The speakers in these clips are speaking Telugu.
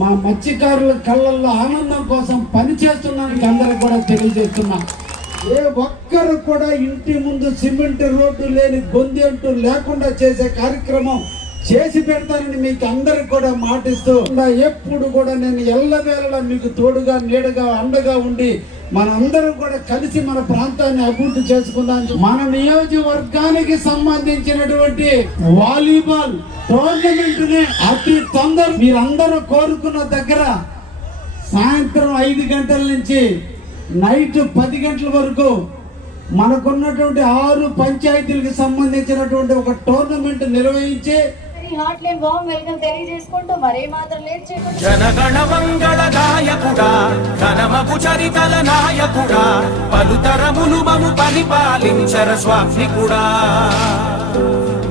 మా మత్స్యకారుల కళ్ళల్లో ఆనందం కోసం పనిచేస్తున్నానికి అందరికి కూడా తెలియజేస్తున్నా. ఏ ఒక్కరు కూడా ఇంటి ముందు సిమెంట్ రోడ్డు లేని గొంతు అంటూ లేకుండా చేసే కార్యక్రమం చేసి పెడతానని మీకు అందరికి కూడా మాటిస్తూ ఎప్పుడు కూడా నేను ఎల్లవేళలా మీకు తోడుగా నీడగా అండగా ఉండి మనందరం కూడా కలిసి మన ప్రాంతాన్ని అభివృద్ధి చేసుకుందాం. మన నియోజకవర్గానికి సంబంధించినటువంటి వాలీబాల్ టోర్నమెంట్ ని అతి తొందర మీరందరూ కోరుకున్న దగ్గర సాయంత్రం 5 గంటల నుంచి నైట్ 10 గంటల వరకు మనకున్నటువంటి 6 పంచాయతీలకు సంబంధించినటువంటి ఒక టోర్నమెంట్ నిర్వహించి జనగణ మంగళ నాయకుడా ఘనమగు చరితల నాయకుడా పలుతరములు మము పరిపాలించర స్వామికుడా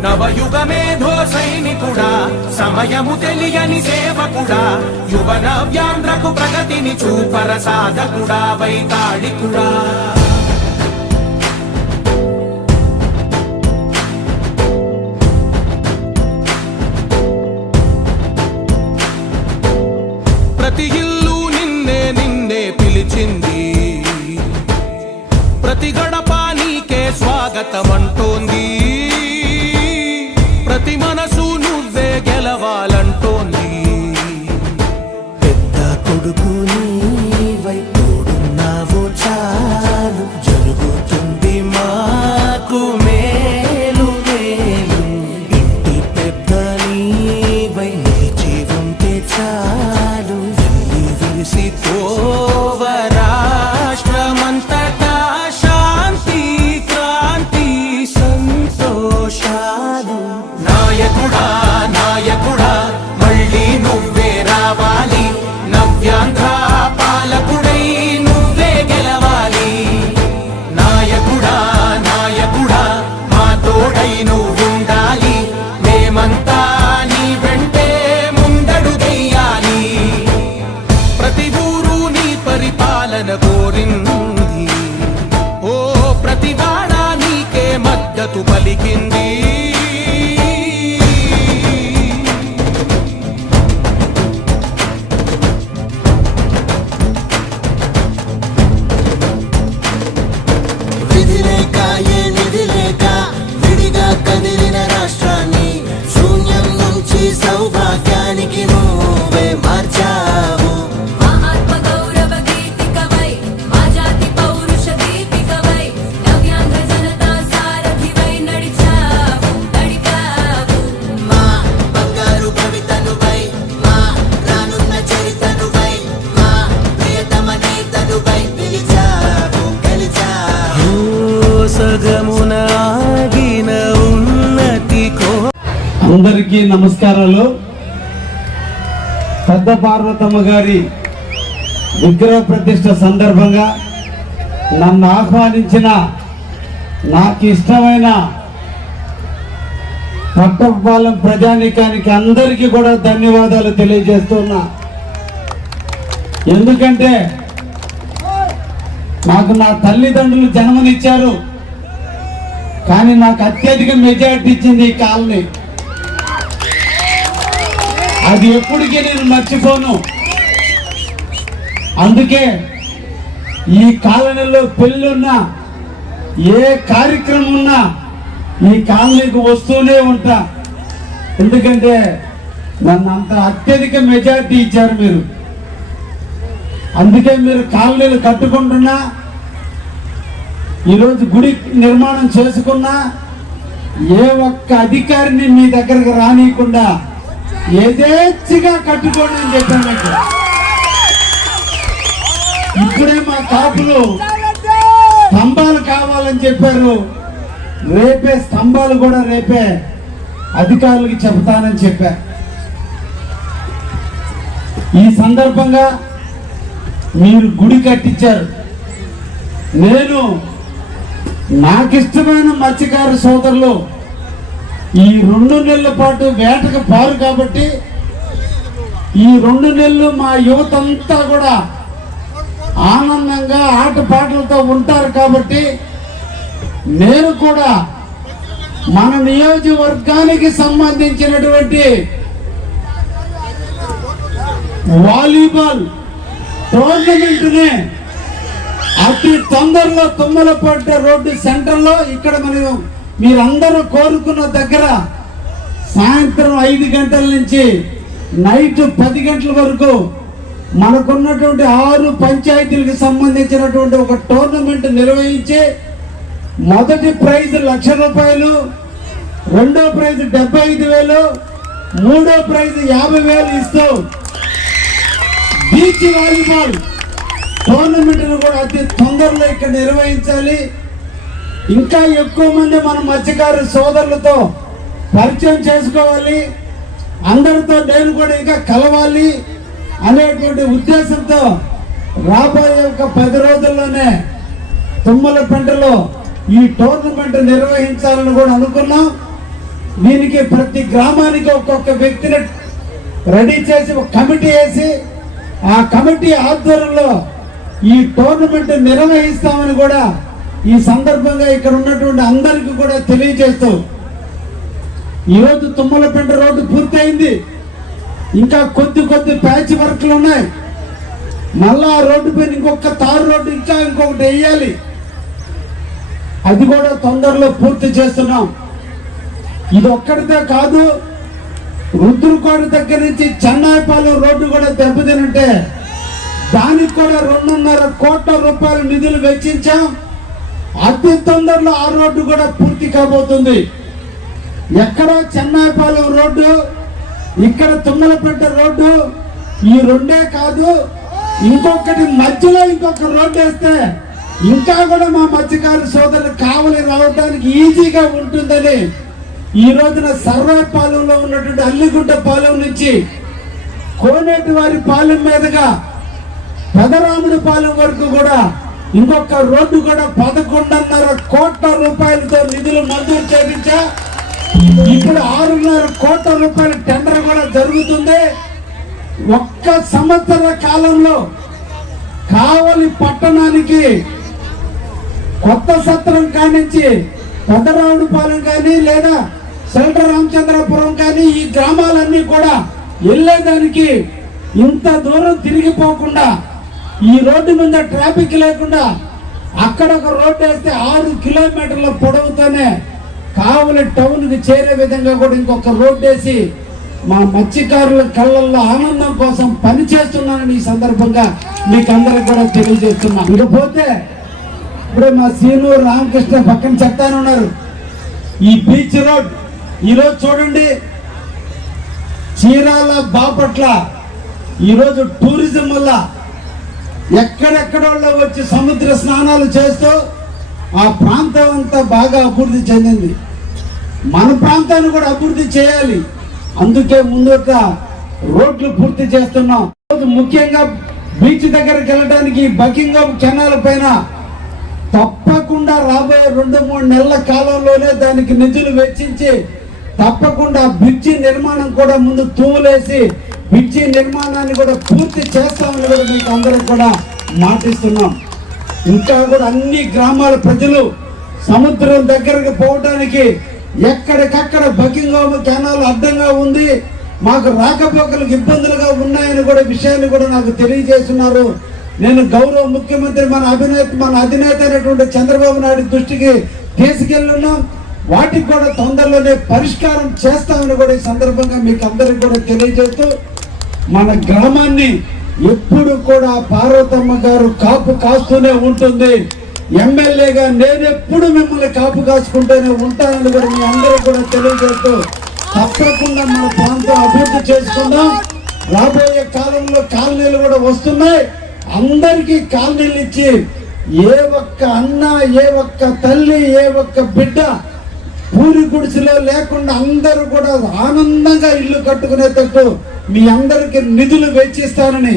నవయుగ మేధో సైనికుడా సమయము తెలియని సేవకుడా యువ నవ్యాంధ్రకు ప్రగతిని చూపర సాధకుడా వైతాళికుడా ప్రతి ఇల్లు నిన్నే నిన్నే పిలిచింది ప్రతి గడప నీకే స్వాగతం అంటోంది ప్రతి మనసు నువ్వే గెలవాలంటోంది పెద్ద కొడుకు నీవై తోడున్నావో చాలు జరుగుతుంది మాకు మేలు మేలు ఇంటి పెద్ద నీవై నిలిచి ఉంటే చాలు విరిసి పోవ రాష్ట్రమంతటా శాంతి క్రాంతి సంతోషాలు నాయకుడా నాయకుడా మళ్ళీ నువ్వే రావాలి నవ్యాంధ్ర పాలకుడై నువ్వే గెలవాలి నాయకుడా నాయకుడా మా తోడై నువ్వుండాలి మేమంతా నీ వెంటే ముందడుగెయ్యాలి ప్రతి ఊరు నీ పరిపాలన కోరింది ఓ ప్రతి వాడ నీకే మద్దతు పలికింది విధి లేక ఏ నిధి లేక విడిగా కదిలిన రాష్ట్రాన్ని శూన్యం నుంచి సౌభాగ్యానికి నువ్వే మార్చావు మా బంగారు భవితనువై మా రానున్న చరితనువై మా ప్రియతమ నేతనువై పిలిచావు గెలిచావు సగమున ఆగిన ఉన్నతి అందరికీ నమస్కారాలు. పెద్ద పార్వతమ్మ గారి విగ్రహ ప్రతిష్ఠ సందర్భంగా నన్ను ఆహ్వానించిన నాకు ఇష్టమైన పట్టపాలెం ప్రజానీకానికి అందరికీ కూడా ధన్యవాదాలు తెలియజేస్తున్నా. ఎందుకంటే నాకు నా తల్లిదండ్రులు జన్మనిచ్చారు, కానీ నాకు అత్యధిక మెజారిటీ ఇచ్చింది ఈ కాలనీ. అది ఎప్పటికీ నేను మర్చిపోను. అందుకే ఈ కాలనీలో పెళ్ళున్నా ఏ కార్యక్రమం ఉన్నా ఈ కాలనీకి వస్తూనే ఉంటా. ఎందుకంటే నన్ను అంత అత్యధిక మెజారిటీ ఇచ్చారు మీరు. అందుకే మీరు కాలనీలు కట్టుకుంటున్నా, ఈరోజు గుడి నిర్మాణం చేసుకున్నా ఏ ఒక్క అధికారిని మీ దగ్గరకు రానియకుండా యథేచ్ఛగా కట్టుకోండి అని చెప్పాను మీకు. ఇప్పుడే మా కాపులు స్తంభాలు కావాలని చెప్పారు. రేపే స్తంభాలు కూడా రేపే అధికారులకు చెప్తానని చెప్పా. ఈ సందర్భంగా మీరు గుడి కట్టించారు. నేను నాకిష్టమైన మత్స్యకార సోదరులు ఈ 2 నెలల పాటు వేటకు పారు కాబట్టి ఈ 2 నెలలు మా యువత అంతా కూడా ఆనందంగా ఆటపాటలతో ఉంటారు. కాబట్టి నేను కూడా మన నియోజకవర్గానికి సంబంధించినటువంటి వాలీబాల్ టోర్నమెంట్ని అతి తొందరలో తుమ్మలపట్ట రోడ్డు సెంటర్లో ఇక్కడ మీరందరూ కోరుకున్న దగ్గర సాయంత్రం 5 గంటల నుంచి నైట్ 10 గంటల వరకు మనకున్నటువంటి 6 పంచాయతీలకు సంబంధించినటువంటి ఒక టోర్నమెంట్ నిర్వహించి మొదటి ప్రైజ్ ₹1,00,000, రెండో ప్రైజ్ 75,000, మూడో ప్రైజ్ 50,000 ఇస్తూ బీచ్ వాలీబాల్ టోర్నమెంట్ కూడా అతి తొందరలో ఇక్కడ నిర్వహించాలి. ఇంకా ఎక్కువ మంది మన మత్స్యకారు సోదరులతో పరిచయం చేసుకోవాలి, అందరితో నేను కూడా ఇంకా కలవాలి అనేటువంటి ఉద్దేశంతో రాబోయే ఒక 10 రోజుల్లోనే తుమ్మలపెంటలో ఈ టోర్నమెంట్ నిర్వహించాలని కూడా అనుకున్నాం. దీనికి ప్రతి గ్రామానికి ఒక్కొక్క వ్యక్తిని రెడీ చేసి ఒక కమిటీ వేసి ఆ కమిటీ ఆధ్వర్యంలో ఈ టోర్నమెంట్ నిర్వహిస్తామని కూడా ఈ సందర్భంగా ఇక్కడ ఉన్నటువంటి అందరికీ కూడా తెలియజేస్తూ ఈరోజు తుమ్మలపెంట రోడ్డు పూర్తయింది. ఇంకా కొద్ది ప్యాచ్ వర్క్లు ఉన్నాయి. మళ్ళా ఆ రోడ్డు పైన ఇంకొక తారు రోడ్డు ఇంకొకటి వేయాలి. అది కూడా తొందరలో పూర్తి చేస్తున్నాం. ఇది ఒక్కడితే కాదు, రుద్రకోట దగ్గర నుంచి చెన్నాయిపాలెం రోడ్డు కూడా దెబ్బతినంటే దానికి కూడా ₹2.5 కోట్ల నిధులు వెచ్చించాం. అతి తొందరలో ఆ రోడ్డు కూడా పూర్తి కాబోతుంది. ఎక్కడ చెన్నాయిపాలెం రోడ్డు, ఇక్కడ తుమ్మలపెంట రోడ్డు, ఈ రెండే కాదు, ఇంకొకటి మధ్యలో ఇంకొక రోడ్డు వేస్తే ఇంకా కూడా మా మత్స్యకారు సోదరులు కావలి రావడానికి ఈజీగా ఉంటుందని ఈ రోజున సర్వాపాలెంలో ఉన్నటువంటి అల్లిగుంట పాలెం నుంచి కోనేటి వారి పాలెం మీదుగా పెదరాముడి పాలెం వరకు కూడా ఇంకొక రోడ్డు కూడా ₹11.5 కోట్ల నిధులు మంజూరు చేయించా. ఇప్పుడు ₹6.5 కోట్ల టెండర్ కూడా జరుగుతుంది. ఒక్క సంవత్సర కాలంలో కావలి పట్టణానికి కొత్త సత్రం కానించి పెద్దరావుడిపాలెం కానీ లేదా సెంటర్ రామచంద్రపురం కానీ ఈ గ్రామాలన్నీ కూడా వెళ్ళేదానికి ఇంత దూరం తిరిగిపోకుండా ఈ రోడ్డు మీద ట్రాఫిక్ లేకుండా అక్కడ ఒక రోడ్డు వేస్తే 6 కిలోమీటర్ల పొడవుతోనే కావలి టౌన్కి చేరే విధంగా కూడా ఇంకొక రోడ్డు వేసి మా మత్స్యకారుల కళ్ళల్లో ఆనందం కోసం పనిచేస్తున్నానని ఈ సందర్భంగా మీకు అందరికి కూడా తెలియజేస్తున్నా. ఇకపోతే ఇప్పుడే మా సీను రామకృష్ణ పక్కన చెప్తానున్నారు. ఈ బీచ్ రోడ్ ఈరోజు చూడండి, చీరాల బాపట్ల ఈరోజు టూరిజం వల్ల ఎక్కడెక్కడో వచ్చి సముద్ర స్నానాలు చేస్తూ ఆ ప్రాంతం అంతా బాగా అభివృద్ధి చెందింది. మన ప్రాంతాన్ని కూడా అభివృద్ధి చేయాలి, అందుకే ముందట రోడ్లు పూర్తి చేస్తున్నాం. ముఖ్యంగా బీచ్ దగ్గరికి వెళ్ళడానికి బకింగ్హామ్ కెనాల్ పైన తప్పకుండా రాబోయే 2-3 నెలల కాలంలోనే దానికి నిధులు వెచ్చించి తప్పకుండా బ్రిడ్జి నిర్మాణం కూడా ముందు తూములేసి బ్రిడ్జి నిర్మాణాన్ని కూడా పూర్తి చేస్తామని కూడా మీకు అందరికి కూడా మాటిస్తున్నాం. ఇంకా కూడా అన్ని గ్రామాల ప్రజలు సముద్రం దగ్గరకు పోవడానికి ఎక్కడికక్కడ బకింగ్హామ్ కెనాల్ అడ్డంగా ఉంది, మాకు రాకపోకలకు ఇబ్బందులుగా ఉన్నాయని కూడా విషయాన్ని కూడా నాకు తెలియజేస్తున్నారు. నేను గౌరవ ముఖ్యమంత్రి మన అధినేత అయినటువంటి చంద్రబాబు నాయుడు దృష్టికి తీసుకెళ్ళున్నాం. వాటికి కూడా తొందరలోనే పరిష్కారం చేస్తామని కూడా ఈ సందర్భంగా మీకు అందరికి కూడా తెలియజేస్తూ మన గ్రామాన్ని ఎప్పుడు కూడా పార్వతమ్మ గారు కాపు కాస్తూనే ఉంటుంది. ఎమ్మెల్యేగా నేను ఎప్పుడు మిమ్మల్ని కాపు కాసుకుంటూనే ఉంటానని కూడా మీ అందరూ కూడా తెలియజేస్తూ తప్పకుండా మన ప్రాంతం అభివృద్ధి చేసుకుందాం. రాబోయే కాలంలో కాలనీలు కూడా వస్తున్నాయి. అందరికీ కాలనీలు ఇచ్చి ఏ ఒక్క అన్న, ఏ ఒక్క తల్లి, ఏ ఒక్క బిడ్డ పూరి గుడిసెలో లేకుండా అందరూ కూడా ఆనందంగా ఇల్లు కట్టుకునేటట్టు మీ అందరికి నిధులు వెచ్చిస్తానని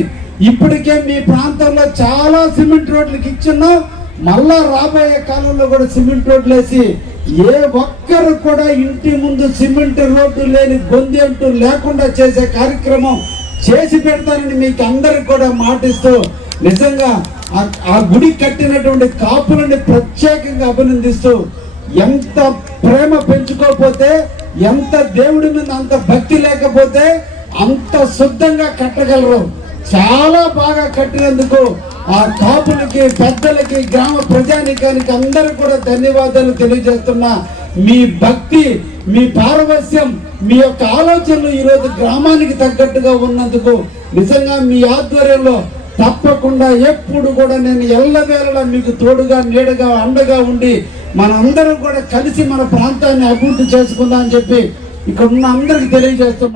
ఇప్పటికే మీ ప్రాంతంలో చాలా సిమెంట్ రోడ్లకు ఇచ్చున్నాం. మళ్ళా రాబోయే కాలంలో కూడా సిమెంట్ రోడ్లు వేసి ఏ ఒక్కరు కూడా ఇంటి ముందు సిమెంట్ రోడ్డు లేని గొంతు అంటూ లేకుండా చేసే కార్యక్రమం చేసి పెడతానని మీకు అందరికి కూడా మాటిస్తూ నిజంగా ఆ గుడి కట్టినటువంటి కాపులని ప్రత్యేకంగా అభినందిస్తూ ఎంత ప్రేమ పెంచుకోకపోతే, ఎంత దేవుడి మీద అంత భక్తి లేకపోతే అంత శుద్ధంగా కట్టగలరు. చాలా బాగా కట్టినందుకు ఆ కాపులకి, పెద్దలకి, గ్రామ ప్రజానికానికి అందరూ కూడా ధన్యవాదాలు తెలియజేస్తున్నా. మీ భక్తి, మీ పారవస్యం, మీ యొక్క ఆలోచనలు ఈరోజు గ్రామానికి తగ్గట్టుగా ఉన్నందుకు నిజంగా మీ ఆధ్వర్యంలో తప్పకుండా ఎప్పుడు కూడా నేను ఎల్లవేళలా మీకు తోడుగా, నీడగా, అండగా ఉండి మనందరం కూడా కలిసి మన ప్రాంతాన్ని అభివృద్ధి చేసుకుందాం అని చెప్పి ఇక్కడ ఉన్న అందరికి తెలియజేస్తున్నాం.